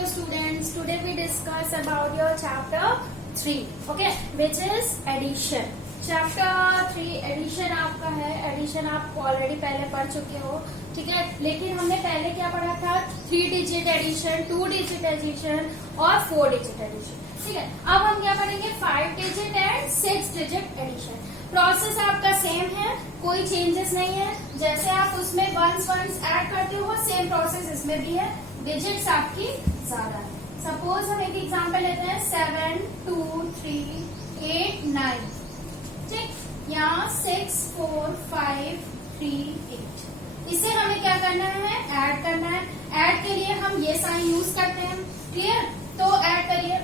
Hello students, today we discuss about your chapter 3, okay, which is addition. Chapter 3 addition आपका है. Addition आप already पहले पढ़ चुके हो, ठीक है. लेकिन हमने पहले क्या पढ़ा था? 3 डिजिट एडिशन, 2 डिजिट एडिशन और 4 डिजिट एडिशन, ठीक है. अब हम क्या पढ़ेंगे? 5 digit and 6 digit addition. Process आपका सेम है, कोई चेंजेस नहीं है. जैसे आप उसमें वंस ऐड करते हो, सेम प्रोसेस इसमें भी है. डिजिट्स आपकी ज्यादा है. सपोज हम एक एग्जांपल लेते हैं. 7 2 3 8 9, ठीक. यहाँ 6 4 5 3 8. इसे हमें क्या करना है? ऐड करना है. ऐड के लिए हम ये साइन यूज करते हैं. क्लियर? तो ऐड करिए.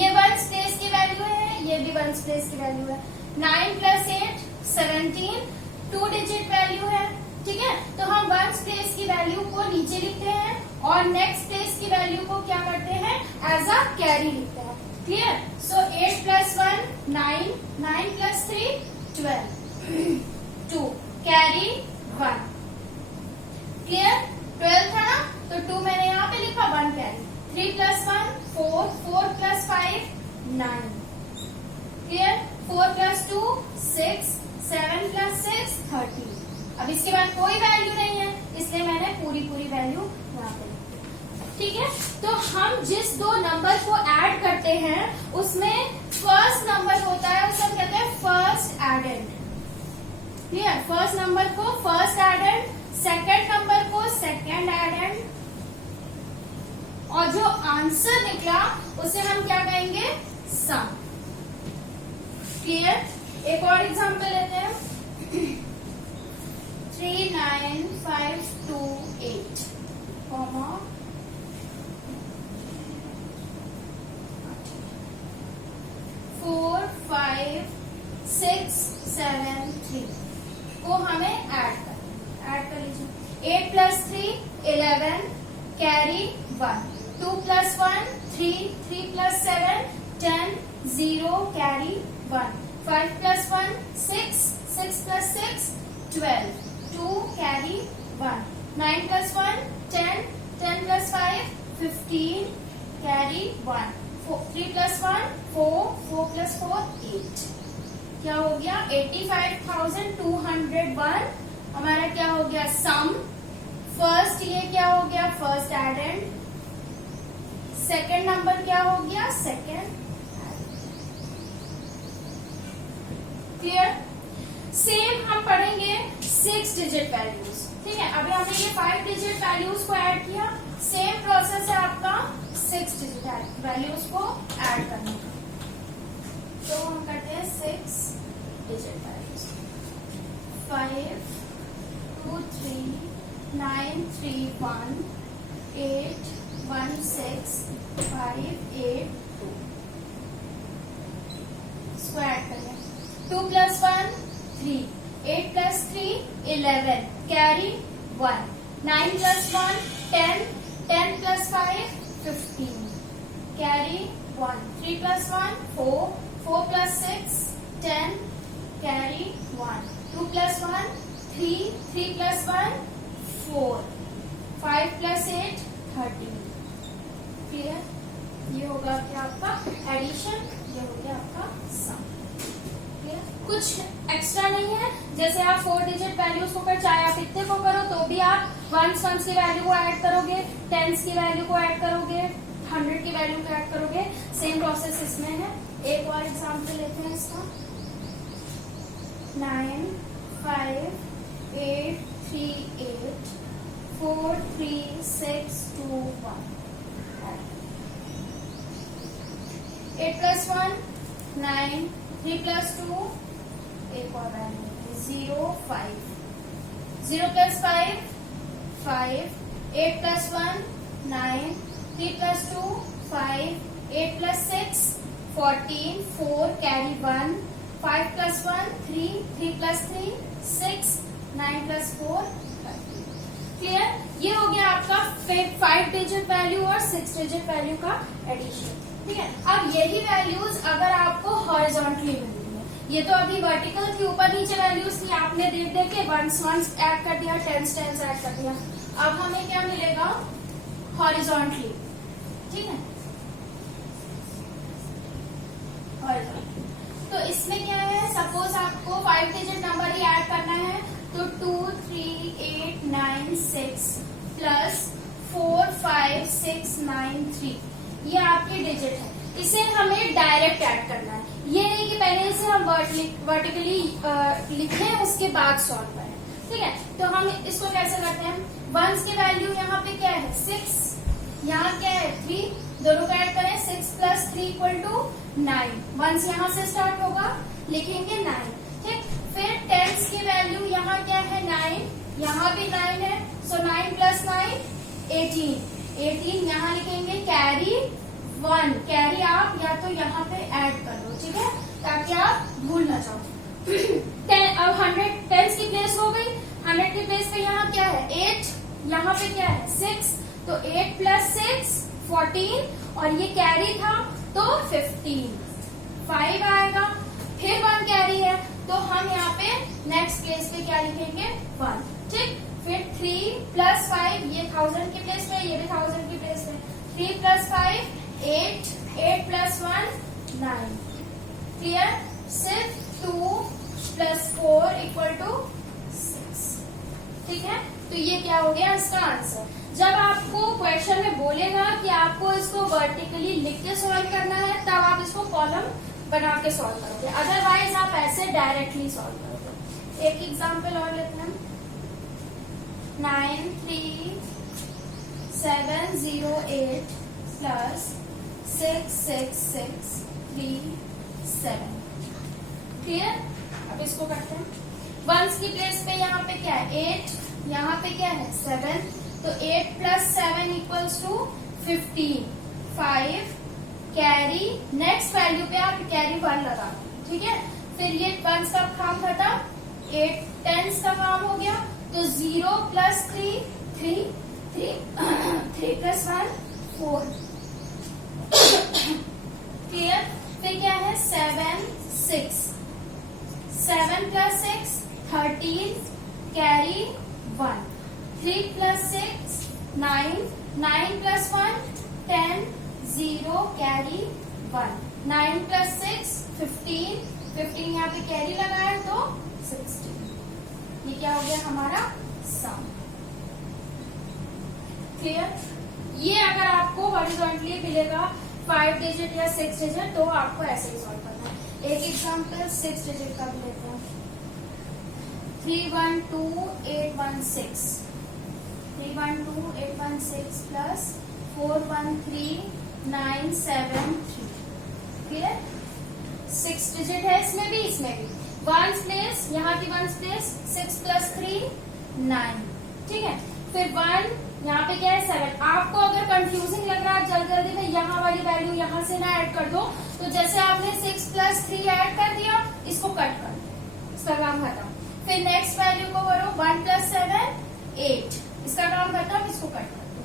ये वंस प्लेस की वैल्यू है, ये भी वंस प्लेस की वैल्यू है. 9 + 8 17, 2 डिजिट वैल्यू है, ठीक है. तो हम वंस प्लेस की वैल्यू को नीचे लिखते हैं और नेक्स्ट प्लेस की वैल्यू को क्या करते हैं? एज अ कैरी लिखते हैं. क्लियर? सो 8 + 1 9, 9 + 3 12, 2 कैरी 1. क्लियर? 12 था ना, तो 2 मैंने यहाँ पे लिखा, 1 कैरी. 3 + 1 4, 4 + 5 9. क्लियर? 4 + 2 6, 7 + 6 13. अब इसके बाद कोई वैल्यू नहीं है, इसलिए मैंने पूरी वैल्यू यहाँ पे लिखी. ठीक है. तो हम जिस दो नंबर को ऐड करते हैं उसमें फर्स्ट नंबर होता है, उसे हम कहते हैं फर्स्ट एडेड. क्लियर? फर्स्ट नंबर को फर्स्ट एडेड, सेकंड नंबर को सेकंड एडेड, और जो आंसर निकला उसे हम क्या कहेंगे? सम. क्लियर? एक और एग्जांपल लेते हैं. 3 9 5 2 8, कॉमा 4 5 6 7 3 को हमें ऐड कर लीजिए. 8 + 3 11, कैरी 1. 2 + 1 3, 3 + 7 10, 0 कैरी 1. 5 + 1 6, 6 + 6 12, 2 कैरी 1. 9 + 1 10, 10 + 5 15, कैरी 1. 3 + 1 4, 4 + 4 8. क्या हो गया? 85,201 हमारा क्या हो गया? सम. फर्स्ट ये क्या हो गया? फर्स्ट एडेड. सेकंड नंबर क्या हो गया? सेकंड. क्लियर? सेम हम पढ़ेंगे 6 डिजिट वैल्यूज. ठीक है. अभी हमने ये 5 डिजिट वैल्यूज को ऐड किया. सेम प्रोसेस है आपका 6 डिजिट वैल्यूज को ऐड करने का. तो हम करते हैं 6 डिजिट वैल्यूज. 5 2 3 9 3 1 8 1 6 5 8 2. इसको ऐड करें. 2 + 1 3, 8 + 3 11, कैरी 1. 9 + 1 10, 10 + 5 15, कैरी 1. 3 + 1 4, 4 + 6 10, कैरी 1. 2 + 1 3, 3 + 1 4, 5 + 8 13. क्लियर? ये होगा क्या आपका एडिशन, ये हो गया आपका सम. कुछ एक्स्ट्रा नहीं है. जैसे आप 4 डिजिट वैल्यूज को कर, चाहे आप इतने को करो तो भी आप वंस की वैल्यू को ऐड करोगे, टेंस की वैल्यू को ऐड करोगे, 100 की वैल्यू को ऐड करोगे. सेम प्रोसेस इसमें है. एक और एग्जांपल लेते हैं इसका. 9 5 8 3 8 4 3 6 2 1. 8 + 1 9, 3 + 2 एक और वैल्यू 0 5, 0 + 5 5, 8 + 1 9, 3 + 2 5, 8 + 6 14, 4 कैरी 1, 5 + 1 3, 3 + 3 6, 9 + 4 13. क्लियर? ये हो गया आपका 5 डिजिट वैल्यू और 6 डिजिट वैल्यू का एडिशन. ठीक है. अब यही वैल्यूज अगर आपको हॉरिजॉन्टली मिलेंगे, ये तो अभी वर्टिकल के ऊपर नीचे वैल्यूज थी, आपने देख के वंस ऐड कर दिया, टेंस ऐड कर दिया. अब हमें क्या मिलेगा? हॉरिजॉन्टली. ठीक है। और तो इसमें क्या है, सपोज आपको 5 डिजिट नंबर ही ऐड करना है, तो 2 3 8 9 6 प्लस 4 5 6 9 3, ये आपके डिजिट है। इसे हमें डायरेक्ट ऐड करना है, ये नहीं कि पहले से हम वर्टिकली लिखें उसके बाद सॉल्व करें, ठीक है। तो हम इसको कैसे करते हैं, वंस की वैल्यू यहाँ पे क्या है 6, यहाँ क्या है 3, दोनों का ऐड करें 6 प्लस 3 इक्वल टू 9, वंस यहाँ से स्टार्ट होगा, लिखेंगे 9, ठीक। फिर टेंस की वैल्यू यहाँ क्या है 9, यहाँ भी 9 है, सो 9 प्लस 9 18, यहाँ लिखेंगे कैरी 1, कैरी आप या तो यहाँ पे ऐड कर दो, ठीक है, ताकि आप भूल ना जाओ। अब 100 टेंस की प्लेस हो गई, 100 की प्लेस पे यहाँ क्या है 8, यहाँ पे क्या है 6, तो 8 प्लस 6 14, और ये कैरी था तो 15, 5 आएगा, फिर 1 कैरी है, तो हम यहाँ पे नेक्स्ट प्लेस पे क्या लिखेंगे 1, ठीक। फिर 3 प्लस 5, ये 1000 की प्लेस पे, ये भी 1000 की प्लेस पे, 3 प्लस 5 8, 8 प्लस 1 9, क्लियर। सिर्फ 2 प्लस 4 इक्वल टू 6, ठीक है। तो ये क्या हो गया इसका आंसर। जब आपको क्वेश्चन में बोलेगा कि आपको इसको वर्टिकली लिख के सॉल्व करना है, तब आप इसको कॉलम बना के सॉल्व करोगे, अदरवाइज आप ऐसे डायरेक्टली सॉल्व करोगे। एक एग्जांपल और लेते हैं, 9 3 7 0 8 प्लस 6 6 6 3 7, क्लियर। अब इसको करते हैं, वंस की प्लेस पे यहाँ पे क्या है 8, यहाँ पे क्या है 7, तो 8 plus 7 equals to 15, 5 carry, next value पे आप कैरी 1 लगा, ठीक है। फिर ये वंस का काम खत्म, 8 टेंस का काम हो गया, तो 0 प्लस 3 3 3 प्लस 1 4, क्लियर। फिर क्या है 7 6, 7 plus 6 13, carry 1, 3 plus 6 9, 9 plus 1 10, 0 carry 1, 9 plus 6 15, 15 यहाँ पे कैरी लगाया तो 16, ये क्या हो गया हमारा सम, क्लियर। ये अगर आपको हॉरिजॉन्टली मिलेगा 5 डिजिट या 6 डिजिट, तो आपको ऐसे ही सॉल्व करना है। एक एग्जांपल 6 डिजिट का भी लेते हैं, 312 816 प्लस 413973, क्लियर। 6 डिजिट है इसमें भी, इसमें भी, वंस प्लेस, यहाँ की वंस प्लेस 6 प्लस 3 9, ठीक है। फिर 1, यहाँ पे क्या है 7, आपको अगर कंफ्यूजिंग लग रहा है जल्दी जल्दी में यहाँ वाली वैल्यू यहाँ से ना ऐड कर दो, तो जैसे आपने 6 प्लस 3 ऐड कर दिया, इसको कट कर दो, इसका काम खत्म। फिर नेक्स्ट वैल्यू को करो 1 प्लस 7 8, इसका काम खत्म, इसको कट कर दो,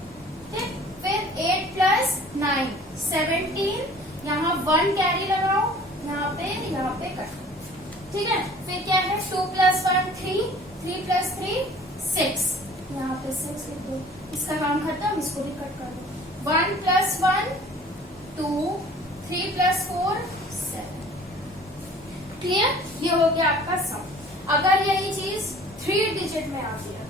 ठीक। फिर 8 प्लस 9 17, यहाँ 1 कैरी लगाओ, यहाँ पे कट, ठीक है। फिर क्या है 2 प्लस 1 3, 3 प्लस 3 6, यहाँ पे 6 लिख दो, इसका काम खत्म, इसको भी कट कर दो। 1 प्लस 1 2, 3 प्लस 4 7, क्लियर। ये हो गया आपका सम। अगर यही चीज 3 डिजिट में आती है,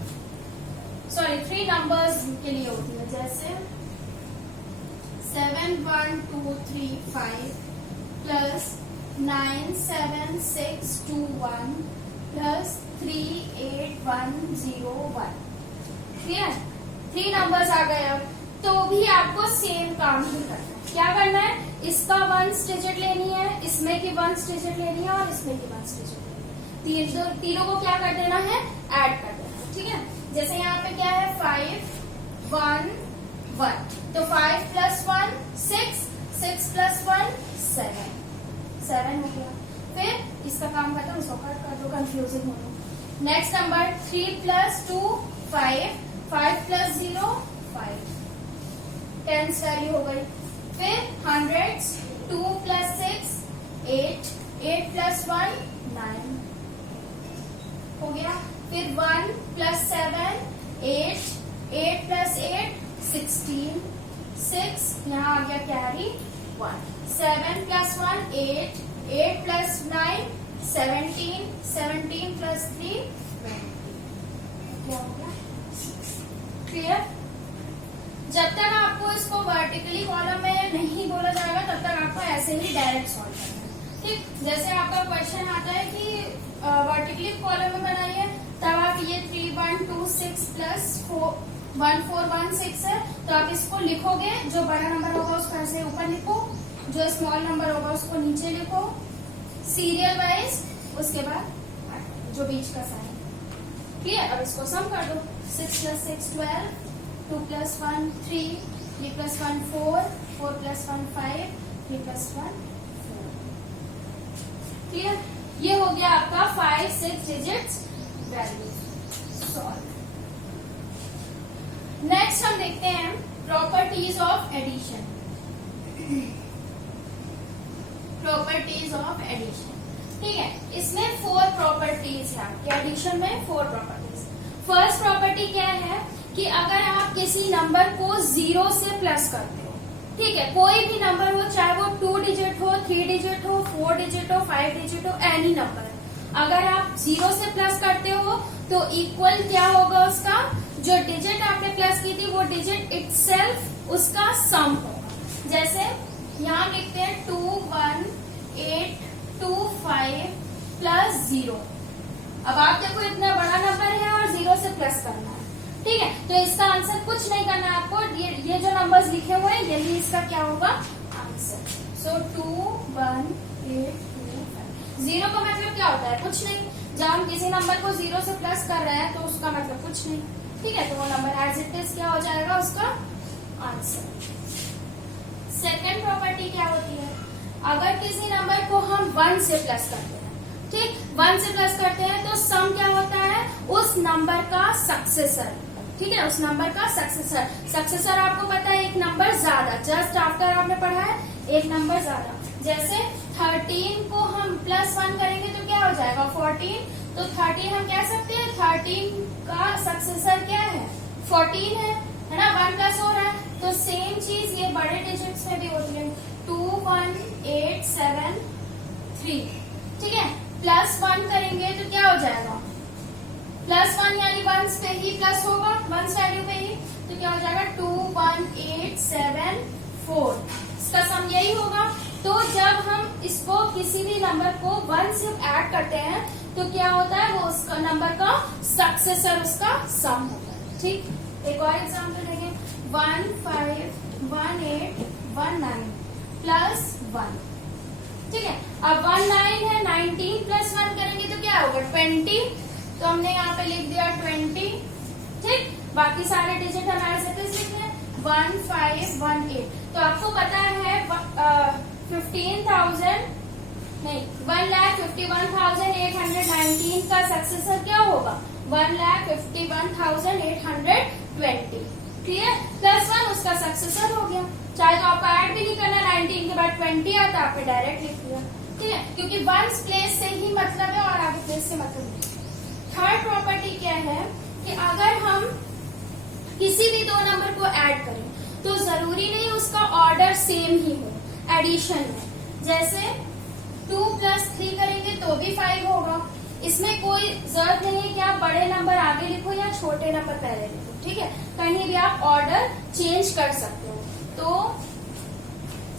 सॉरी 3 नंबर्स के लिए होती है, जैसे 7 1 2 3 5 प्लस 9 7 6 2 1 प्लस 3 8 1 0 1, क्लियर। 3 नंबर्स आ गए, अब तो भी आपको सेम काम ही करना है। क्या करना है, इसका 1 डिजिट लेनी है, इसमें की 1 डिजिट लेनी है, और इसमें की 1 डिजिट लेनी है, तीनों को क्या कर देना है ऐड कर देना है, ठीक है। जैसे यहाँ पे क्या है 5 1 1, तो 5 प्लस 1 6, 6 प्लस 1 7, 7 हो गया। फिर इसका काम खत्म, इसको कट कर दो, कंफ्यूजिंग हो गया। Next number 3 plus 2 5, 5 plus 0 5, tens value हो गई। फिर हंड्रेड्स 2 प्लस 6 8, 8 प्लस 1 9 हो गया। फिर 1 प्लस 7 8, 8 प्लस 8 16, 6, यहाँ आ गया कैरी 1, 7 + 1 8, 8 + 9 17, 17 + 3 20, क्या हो गया 6। क्लियर? जब तक आपको इसको वर्टिकली कॉलम में नहीं बोला जाएगा तब तक आपको ऐसे ही डायरेक्ट सॉल्व करना है। ठीक, जैसे आपका क्वेश्चन आता है कि वर्टिकली कॉलम में बनाइए, तब आप ये 3 1 2 6 + 4 1 4 1 6 है, तो आप इसको लिखोगे, जो बड़ा नंबर होगा उसको ऐसे ऊपर लिखो, जो स्मॉल नंबर होगा उसको नीचे लिखो, सीरियल वाइज, उसके बाद जो बीच का साइन। क्लियर? अब इसको सम कर दो, 6 + 6 12, 2 + 1 3, 3 + 1 4, 4 + 1 5, 3 + 1 4। क्लियर? ये हो गया आपका 5 6 डिजिट्स वैल्यू सॉल्व। नेक्स्ट हम देखते हैं properties of addition. Properties of addition, ठीक है, इसमें 4 प्रॉपर्टीज है आपके एडिशन में, 4 प्रॉपर्टीज। फर्स्ट प्रॉपर्टी क्या है कि अगर आप किसी नंबर को 0 से प्लस करते हो, ठीक है, कोई भी नंबर हो, चाहे वो 2 डिजिट हो, 3 डिजिट हो, 4 डिजिट हो, 5 डिजिट हो, एनी नंबर, अगर आप 0 से प्लस करते हो तो इक्वल क्या होगा उसका, जो डिजिट आपने प्लस की थी वो डिजिट इटसेल्फ उसका सम होगा। जैसे यहाँ लिखते हैं 2 1 8 2 5 + 0। अब आप देखो इतना बड़ा नंबर है और 0 से प्लस करना है, ठीक है, तो इसका आंसर कुछ नहीं करना है आपको, ये जो नंबर्स लिखे हुए हैं यही इसका क्या होगा आंसर। सो 2 1 8 2 5। 0 का मतलब क्या होता है, कुछ नहीं। जब हम किसी नंबर को 0 से प्लस कर रहे हैं तो उसका मतलब कुछ नहीं, ठीक है, तो वो नंबर एज इट इज क्या हो जाएगा उसका आंसर। सेकंड प्रॉपर्टी क्या होती है, अगर किसी नंबर को हम 1 से प्लस करते हैं, ठीक, 1 से प्लस करते हैं तो सम क्या होता है, उस नंबर का सक्सेसर, ठीक है, उस नंबर का सक्सेसर। सक्सेसर आपको पता है एक नंबर ज्यादा, जस्ट आफ्टर आपने पढ़ा है एक नंबर ज्यादा। जैसे 13 को हम +1 करेंगे तो क्या हो जाएगा 14, तो 13 हम कह सकते हैं 13 का सक्सेसर क्या है 14 है ना, 1 प्लस हो रहा है। तो सेम चीज ये बड़े डिजिट्स में भी होती है, 2 1 8 7 3, ठीक है, +1 करेंगे तो क्या हो जाएगा +1 यानी 1 पे ही प्लस होगा, 1 वैल्यू पे ही, तो क्या हो जाएगा 2 1 8 7 4, इसका सम यही होगा। तो जब हम इसको किसी भी नंबर को 1 से ऐड करते हैं तो क्या होता है, वो उसका नंबर का सक्सेसर उसका सम होता है। ठीक, एक और एग्जाम्पल देंगे, 1 5 1 8 1 9 +1, ठीक है, अब 1 9 है, 19 + 1 करेंगे तो क्या होगा 20, तो हमने यहाँ पे लिख दिया 20, ठीक, बाकी सारे डिजिट हमारे साथ लिख रहे हैं 1 5 1 8। तो आपको पता है 15,000 नहीं 1,51,819 का सक्सेसर क्या होगा 1,51,820। क्लियर, +1 उसका सक्सेसर हो गया, चाहे तो आपको ऐड भी नहीं करना, 19 के बाद 20 आता आपने डायरेक्ट लिख दिया, ठीक है, क्योंकि 1 प्लेस से ही मतलब है और आगे प्लेस से मतलब नहीं। थर्ड प्रॉपर्टी क्या है कि अगर हम किसी भी दो नंबर को ऐड करें तो जरूरी नहीं उसका ऑर्डर सेम ही हो एडिशन में। जैसे 2 + 3 करेंगे तो भी 5 होगा, इसमें कोई जरूरत नहीं है कि आप बड़े नंबर आगे लिखो या छोटे नंबर पहले लिखो, ठीक है, कहीं भी आप ऑर्डर चेंज कर सकते हो। तो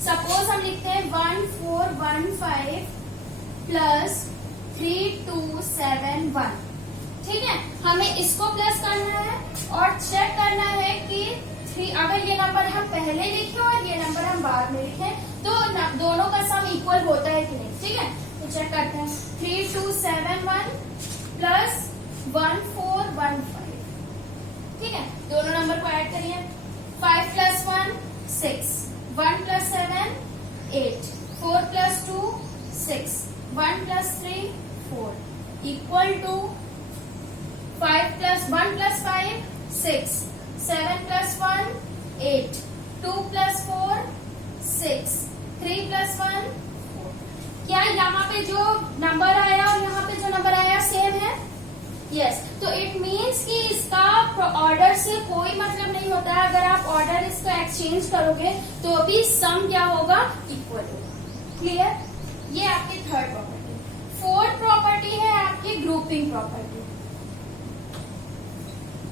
सपोज हम लिखते हैं 1 4 1 5 + 3 2 7 1, ठीक है, हमें इसको प्लस करना है और चेक करना है कि 3, अगर ये नंबर हम पहले लिखे और ये नंबर हम बाद में लिखे तो दोनों का सम इक्वल होता है कि नहीं, ठीक है, तो चेक करते हैं 3 2 7 1 + 1 4 1 5, ठीक है, दोनों नंबर को ऐड करिए, 5 + 1 6, 1 + 7 8, 4 + 2 6, 1 + 3 4 इक्वल टू 5 + 1 + 5 6, 7 + 1 8, 2 + 4 6, 3 + 1 4। क्या यहाँ पे जो नंबर आया और यहाँ पे जो नंबर आया सेम है? यस, तो इट मीन्स कि इसका ऑर्डर से कोई मतलब नहीं होता है। अगर आप ऑर्डर इसका एक्सचेंज करोगे तो अभी सम क्या होगा, इक्वल होगा। क्लियर? ये आपकी थर्ड प्रॉपर्टी। फोर्थ प्रॉपर्टी है आपकी ग्रुपिंग प्रॉपर्टी।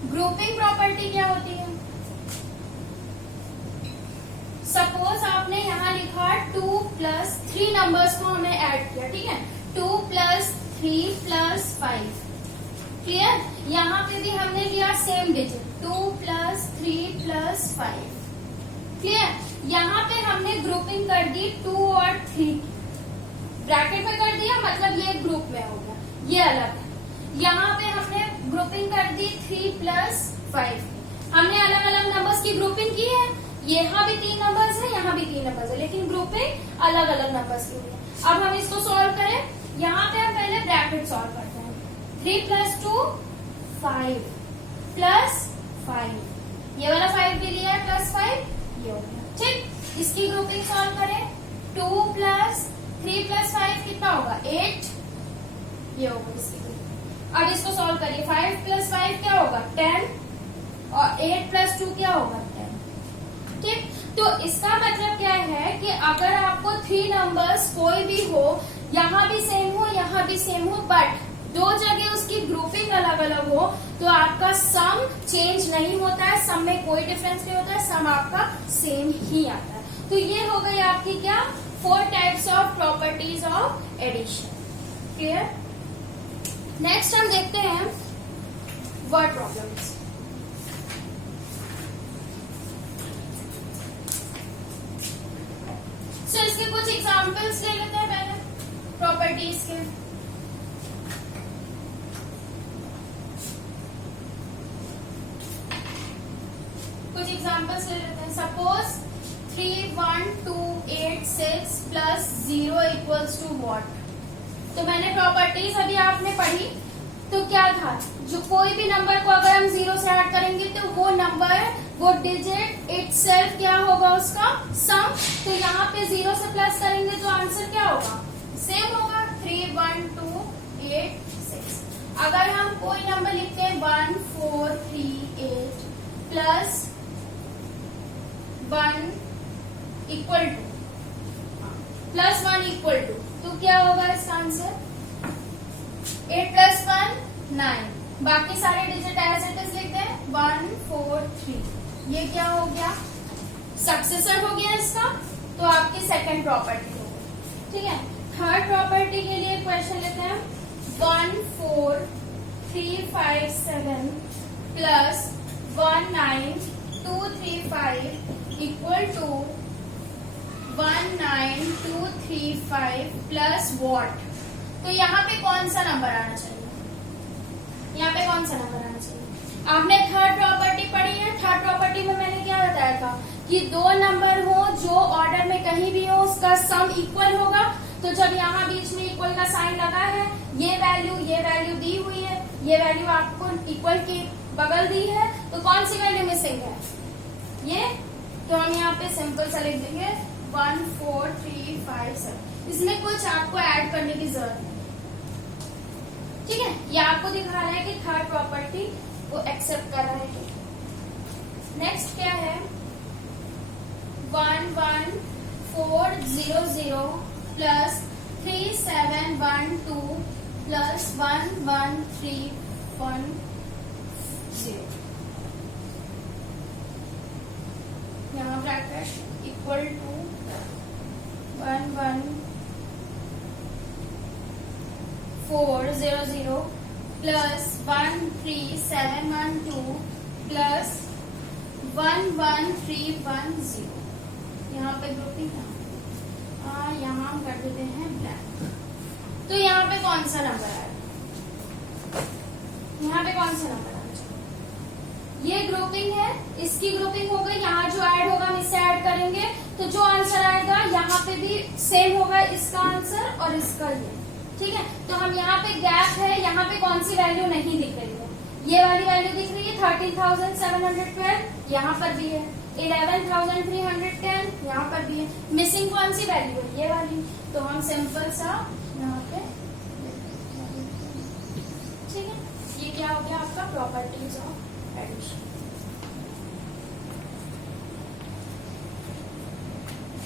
ग्रुपिंग प्रॉपर्टी क्या होती है? सपोज आपने यहाँ लिखा 2 + 3 नंबर्स को हमने ऐड किया, ठीक है, 2 + 3 + 5। क्लियर? यहाँ पे भी हमने किया सेम डिजिट, 2 + 3 + 5। क्लियर? यहाँ पे हमने ग्रुपिंग कर दी 2 और 3 ब्रैकेट में कर दिया, मतलब ये ग्रुप में हो गया, ये अलग है। यहाँ पे हमने ग्रुपिंग कर दी 3 + 5। हमने अलग अलग नंबर्स की ग्रुपिंग की है। यहाँ भी 3 नंबर्स है, यहाँ भी 3 नंबर्स है, लेकिन ग्रुपिंग अलग अलग नंबर्स की हुई है। अब हम इसको सॉल्व करें। यहाँ पे हम पहले ब्रैकेट सॉल्व करते हैं। 3 + 2 5 + 5, ये वाला 5 भी लिया है, +5 ये हो गया। ठीक, इसकी ग्रुपिंग सॉल्व करें। 2 + 3 + 5 कितना होगा, 8, ये होगा इसकी ग्रुपिंग। अब इसको सॉल्व करिए। 5 + 5 क्या होगा, 10, और 8 + 2 क्या होगा, 10। ठीक, तो इसका मतलब क्या है कि अगर आपको 3 नंबर्स कोई भी हो, यहाँ भी सेम हो, यहाँ भी सेम हो, बट 2 जगह उसकी ग्रुपिंग अलग अलग हो, तो आपका सम चेंज नहीं होता है, सम में कोई डिफरेंस नहीं होता है, सम आपका सेम ही आता है। तो ये हो गई आपकी क्या, 4 types of properties of addition. Clear? Next हम देखते हैं वर्ड प्रॉब्लम्स। सो इसके कुछ एग्जाम्पल्स ले लेते हैं पहले प्रॉपर्टीज के। कुछ एग्जाम्पल्स ले लेते हैं। Suppose 3 1 2 8 6 + 0 = what? तो मैंने प्रॉपर्टीज अभी आपने पढ़ी, तो क्या था, जो कोई भी नंबर को अगर हम 0 से ऐड करेंगे तो वो नंबर, वो डिजिट इटसेल्फ क्या होगा, उसका सम। तो यहाँ पे 0 से प्लस करेंगे तो आंसर क्या होगा, सेम होगा, 3 1 2 8 6। अगर हम कोई नंबर लिखते हैं 1 4 3 8 + 1 = +1 = तो क्या होगा इसका आंसर, 8 + 1 9। बाकी सारे डिजिट एज इट इज लिखते हैं 1 4 3। ये क्या हो गया, सक्सेसर हो गया इसका, तो आपकी सेकंड प्रॉपर्टी हो गई। ठीक है, थर्ड प्रॉपर्टी के लिए क्वेश्चन लेते हैं। 1 4 3 5 7 + 1 9 2 3 5 = 1 9 2 3 5 + what? तो यहाँ पे कौन सा नंबर आना चाहिए, यहाँ पे कौन सा नंबर आना चाहिए? आपने थर्ड प्रॉपर्टी पढ़ी है। थर्ड प्रॉपर्टी में मैंने क्या बताया था कि 2 नंबर हो जो ऑर्डर में कहीं भी हो, उसका सम इक्वल होगा। तो जब यहाँ बीच में इक्वल का साइन लगा है, ये वैल्यू दी हुई है, ये वैल्यू आपको इक्वल की बगल दी है, तो कौन सी वैल्यू मिसिंग है, ये। तो हम यहाँ पे सिंपल सा लिख देंगे 1 4 3 5 7। इसमें कुछ आपको ऐड करने की जरूरत नहीं। ठीक है, ये आपको दिखा रहा है कि थर्ड प्रॉपर्टी वो एक्सेप्ट कर रहा है। नेक्स्ट क्या है, 1 1 4 0 0 + 3 7 1 2 + 1 1 3 1 0। यहाँ ब्रैकेट = 1 1 4 0 0 + 1 3 7 1 2 + 1 1 3 1 0। यहाँ पे ग्रुपिंग है, यहाँ हम कर देते हैं ब्लैक। तो यहाँ पे कौन सा नंबर आएगा, यहाँ पे कौन सा नंबर आना चाहिए, ये ग्रुपिंग है, इसकी ग्रुपिंग हो गई। यहाँ जो ऐड होगा हम इससे ऐड करेंगे, तो जो आंसर आएगा यहाँ पे भी सेम होगा, इसका आंसर और इसका ये। ठीक है, तो हम यहाँ पे गैप है, यहाँ पे कौन सी वैल्यू नहीं दिख रही है, ये वाली वैल्यू दिख रही है 13,712, यहाँ पर भी है 11,310, यहाँ पर भी है। मिसिंग कौन सी वैल्यू है, ये वाली। तो हम सिंपल सा यहाँ पे, ठीक है, ये क्या हो गया आपका प्रॉपर्टीज ऑफ एडिशन।